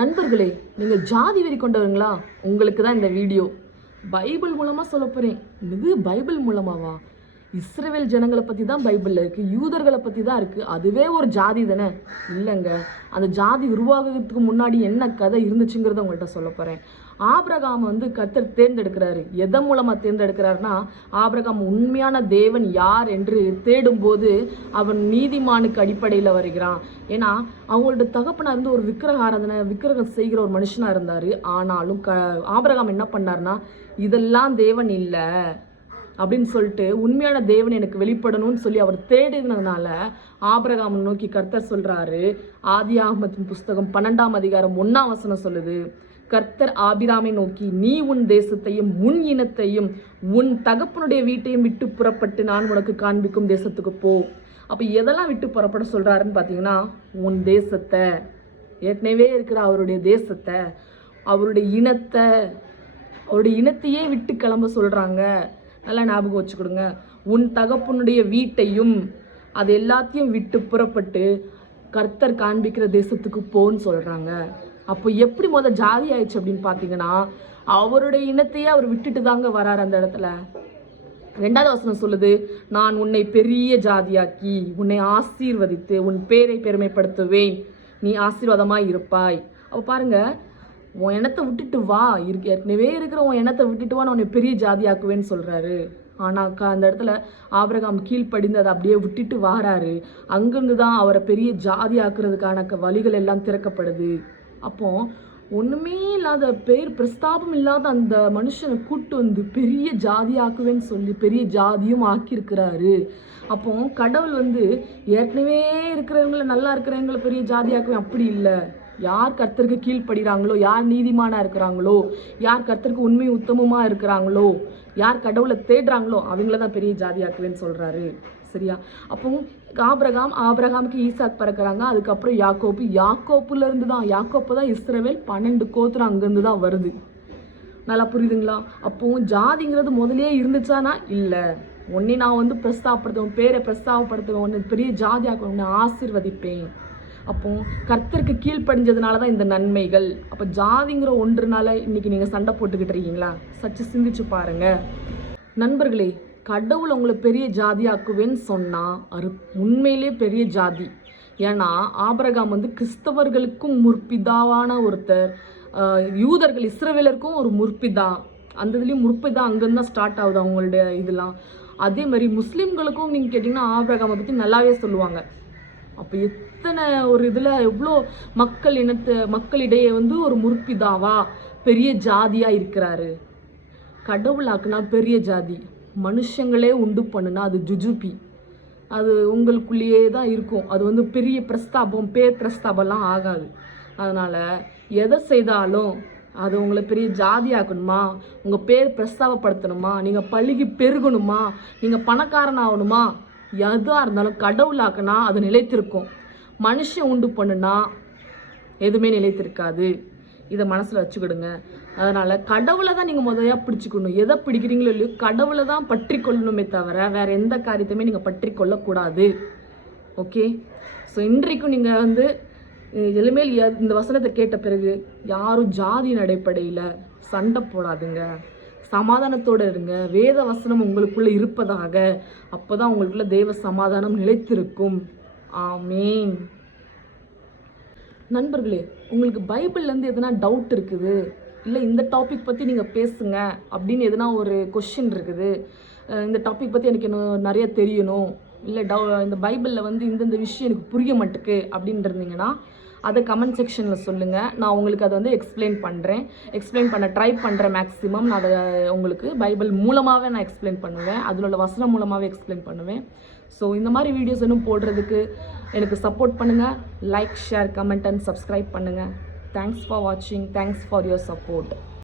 நண்பர்களே, நீங்கள் ஜாதி வெறி கொண்டவங்களா? உங்களுக்கு தான் இந்த வீடியோ. பைபிள் மூலமாக சொல்ல போகிறேன். இது பைபிள் மூலமாவா? இஸ்ரவேல் ஜனங்களை பற்றி தான் பைபிளில் இருக்குது, யூதர்களை பற்றி தான் இருக்குது. அதுவே ஒரு ஜாதி தானே? இல்லைங்க, அந்த ஜாதி உருவாகிறதுக்கு முன்னாடி என்ன கதை இருந்துச்சுங்கிறத உங்கள்கிட்ட சொல்ல போகிறேன். ஆபிரகாம் கர்த்தர் தேர்ந்தெடுக்கிறாரு. எதன் மூலமாக தேர்ந்தெடுக்கிறாருன்னா, ஆபிரகாம் உண்மையான தேவன் யார் என்று தேடும்போது அவன் நீதிமானுக்கு அடிப்படையில் வருகிறான். ஏன்னா அவங்களோட தகப்பனார் ஒரு விக்கிரகம் செய்கிற ஒரு மனுஷனாக இருந்தார். ஆனாலும் ஆபிரகாம் என்ன பண்ணார்னா, இதெல்லாம் தேவன் இல்லை அப்படின்னு சொல்லிட்டு உண்மையான தேவன் எனக்கு வெளிப்படணும்னு சொல்லி அவர் தேடினதுனால ஆபிரகாம் நோக்கி கர்த்தர் சொல்றாரு. ஆதியாகமத்தின் புஸ்தகம் 12ஆம் அதிகாரம் 1ஆம் வசனம் சொல்லுது, கர்த்தர் ஆபிராமை நோக்கி, நீ உன் தேசத்தையும் உன் இனத்தையும் உன் தகப்பனுடைய வீட்டையும் விட்டு புறப்பட்டு நான் உனக்கு காண்பிக்கும் தேசத்துக்கு போ. அப்போ எதெல்லாம் விட்டு புறப்பட சொல்றாருன்னு பார்த்தீங்கன்னா, உன் தேசத்தை, ஏற்கனவே இருக்கிற அவருடைய தேசத்தை, அவருடைய இனத்தை, அவருடைய இனத்தையே விட்டு கிளம்ப சொல்றாங்க. நல்லா ஞாபகம் வச்சுக்கிடுங்க. உன் தகப்பனுடைய வீட்டையும் அது எல்லாத்தையும் விட்டு புறப்பட்டு கர்த்தர் காண்பிக்கிற தேசத்துக்கு போன்னு சொல்றாங்க. அப்போ எப்படி ஜாதி ஆயிடுச்சு அப்படின்னு பார்த்தீங்கன்னா, அவருடைய இனத்தையே அவர் விட்டுட்டு தாங்க வராரு அந்த இடத்துல. 2வது வசனம் சொல்லுது, நான் உன்னை பெரிய ஜாதியாக்கி உன்னை ஆசீர்வதித்து உன் பேரை பெருமைப்படுத்துவேன், நீ ஆசீர்வாதமாய் இருப்பாய். அப்போ பாருங்க, உன் இனத்தை விட்டுட்டு வா, ஏற்கனவே இருக்கிற உன் இனத்தை விட்டுட்டு வா, நான் உன்னை பெரிய ஜாதியாக்குவேன்னு சொல்றாரு. ஆனால் அந்த இடத்துல ஆபிரகாம் கீழ்ப்படிந்து அதை அப்படியே விட்டுட்டு வாராரு. அங்கிருந்து தான் அவரை பெரிய ஜாதி ஆக்குறதுக்கான வழிகள் எல்லாம் திறக்கப்படுது. அப்போ ஒண்ணுமே இல்லாத பிரஸ்தாபம் இல்லாத அந்த மனுஷனை கூட்டு பெரிய ஜாதி ஆக்குவேன்னு சொல்லி பெரிய ஜாதியும் ஆக்கியிருக்கிறாரு. அப்போ கடவுள் ஏற்கனவே இருக்கிறவங்களை, நல்லா இருக்கிறவங்களை பெரிய ஜாதி ஆக்குவேன் அப்படி இல்லை. யார் கர்த்தருக்கு கீழ்ப்படுகிறாங்களோ, யார் நீதிமானா இருக்கிறாங்களோ, யார் கர்த்தருக்கு உண்மை உத்தமமா இருக்கிறாங்களோ, யார் கடவுளை தேடுறாங்களோ அவங்கள தான் பெரிய ஜாதியாக்குவேன்னு சொல்றாரு. சரியா? அப்போ ஆபிரகாமுக்கு ஈசாக் பிறக்கிறாங்க. அதுக்கப்புறம் யாக்கோப்புல இருந்து தான், யாக்கோப்பு தான் இஸ்ரவேல் 12 கோத்திரம் அங்கிருந்து தான் வருது. நல்லா புரியுதுங்களா? அப்போ ஜாதிங்கிறது முதலே இருந்துச்சானா இல்லை. உன்னை நான் பிரஸ்தாபப்படுத்துவேன், பேரை பிரஸ்தாபப்படுத்துவேன், ஒன்று பெரிய ஜாதியாக்க, உன்னை ஆசீர்வதிப்பேன். அப்போ கர்த்தருக்கு கீழ்ப்படிஞ்சதுனால தான் இந்த நன்மைகள். அப்போ ஜாதிங்கிற ஒன்றுனால இன்னைக்கு நீங்கள் சண்டை போட்டுக்கிட்டு இருக்கீங்களா? சற்று சிந்திச்சு பாருங்க. நண்பர்களே, கடவுள் உங்களை பெரிய ஜாதியாக்குவேன்னு சொன்னால் அது உண்மையிலே பெரிய ஜாதி. ஏன்னா ஆபிரகாம் கிறிஸ்தவர்களுக்கும் முற்பிதாவான ஒருத்தர், யூதர்கள் இஸ்ரவேலருக்கும் ஒரு முற்பிதா. அந்த இதுலேயும் முற்பிதா அங்கேருந்து தான் ஸ்டார்ட் ஆகுது அவங்களுடைய இதெல்லாம். அதே மாதிரி முஸ்லீம்களுக்கும் நீங்கள் கேட்டிங்கன்னா ஆபிரகாமை பற்றி நல்லாவே சொல்லுவாங்க. அப்போ எத்தனை ஒரு இதில் எவ்வளோ மக்களிடையே ஒரு முற்பிதாவா பெரிய ஜாதியாக இருக்கிறாரு. கடவுளாக்குனா பெரிய ஜாதி, மனுஷங்களே உண்டு பண்ணுனா அது ஜுஜுபி, அது உங்களுக்குள்ளேயே தான் இருக்கும். அது பெரிய பிரஸ்தாபம், பிரஸ்தாபம்லாம் ஆகாது. அதனால் எதை செய்தாலும் அது உங்களை பெரிய ஜாதி ஆக்கணுமா, உங்கள் பேர் பிரஸ்தாபப்படுத்தணுமா, நீங்கள் பழுகி பெருகணுமா, நீங்கள் பணக்காரன் ஆகணுமா, எதாக இருந்தாலும் கடவுளாக்குனா அது நிலைத்திருக்கும். மனுஷன் உண்டு பண்ணுனா எதுவுமே நிலைத்திருக்காது. இதை மனசில் வச்சுக்கிடுங்க. அதனால் கடவுளை தான் நீங்கள் முதலையாக பிடிச்சிக்கணும். எதை பிடிக்கிறீங்களோ இல்லையோ கடவுளை தான் பற்றி கொள்ளணுமே தவிர வேறு எந்த காரியத்தையுமே நீங்கள் பற்றி கொள்ளக்கூடாது. ஓகே? ஸோ இன்றைக்கும் நீங்கள் இனிமேல் இந்த வசனத்தை கேட்ட பிறகு யாரும் ஜாதியின் அடிப்படையில் சண்டை போடாதுங்க. சமாதானத்தோடு இருங்க. வேத வசனம் உங்களுக்குள்ளே இருப்பதாக. அப்போ தான் உங்களுக்குள்ள தேவ சமாதானம் நிலைத்திருக்கும். ஆமேன். நண்பர்களே, உங்களுக்கு பைபிள்லேருந்து எதனா டவுட் இருக்குது, இல்லை இந்த டாபிக் பற்றி நீங்கள் பேசுங்க அப்படின்னு எதனா ஒரு கொஷின் இருக்குது, இந்த டாபிக் பற்றி எனக்கு இன்னும் நிறைய தெரியணும், இல்லை இந்த பைபிளில் இந்தந்த விஷயம் எனக்கு புரிய மாட்டேக்கு அப்படின்னு இருந்தீங்கன்னா அதை கமெண்ட் செக்ஷனில் சொல்லுங்கள். நான் உங்களுக்கு அதை எக்ஸ்பிளைன் பண்ண ட்ரை பண்ணுறேன். மேக்ஸிமம் நான் அதை உங்களுக்கு பைபிள் மூலமாகவே நான் எக்ஸ்பிளைன் பண்ணுவேன், அதில் உள்ள வசனம் மூலமாகவே எக்ஸ்பிளைன் பண்ணுவேன். ஸோ இந்த மாதிரி வீடியோஸ் இன்னும் போடுறதுக்கு எனக்கு சப்போர்ட் பண்ணுங்கள். Like, share, comment and subscribe பண்ணுங்கள். தேங்க்ஸ் ஃபார் வாட்சிங். Thanks for your support.